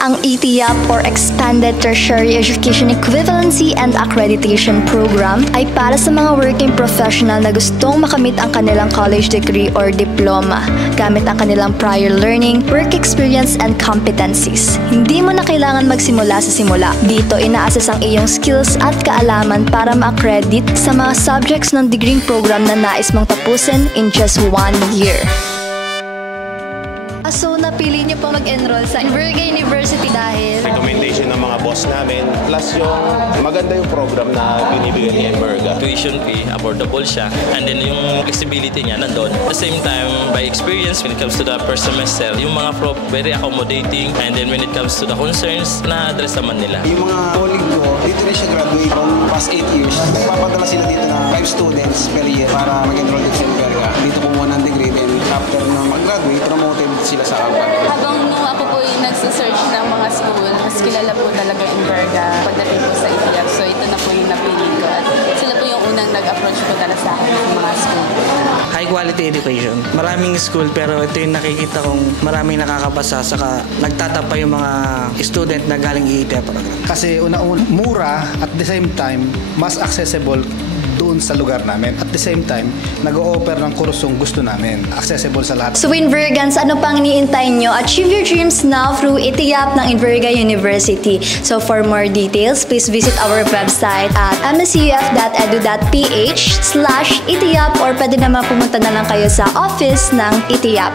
Ang ETIAP or Expanded Tertiary Education Equivalency and Accreditation Program ay para sa mga working professional na gustong makamit ang kanilang college degree or diploma gamit ang kanilang prior learning, work experience, and competencies. Hindi mo na kailangan magsimula sa simula. Dito ina-assess ang iyong skills at kaalaman para ma-accredit sa mga subjects ng degree program na nais mong tapusin in just 1 year. So, napili niyo po mag-enroll sa Enverga University dahil recommendation ng mga boss namin, plus yung maganda yung program na binibigay ni Enverga. Tuition fee, affordable siya, and then yung flexibility niya nandun. At the same time, by experience, when it comes to the first semester, yung mga prof, very accommodating, and then when it comes to the concerns, na-address naman nila. Yung mga colleague ko, dito rin siya graduate from past 8 years. Nagpapadala sila dito ng 5 students per year para mag-enroll dito sa Enverga. Dito kumuha ng degree, then after na mag-graduate, promoted sila sa company. Habang nung ako po yung nagsasearch ng mga school, mas kilala po talaga Enverga pagdating po sa ETIAP. So ito na po yung napili ko. At sila po yung unang nag-approach po talaga sa akin ng mga school. High quality education. Maraming school pero ito yung nakikita kong maraming nakakapasa saka nagtatapa yung mga student na galing ETIAP program. Kasi una-una, mura at the same time, mas accessible doon sa lugar namin. At the same time, nag-o-offer ng kursong gusto namin. Accessible sa lahat. So Envergans, ano pang iniintay nyo? Achieve your dreams now through ETIAP ng Enverga University. So for more details, please visit our website at mscuf.edu.ph/ETIAP or pwede naman pumunta na lang kayo sa office ng ETIAP.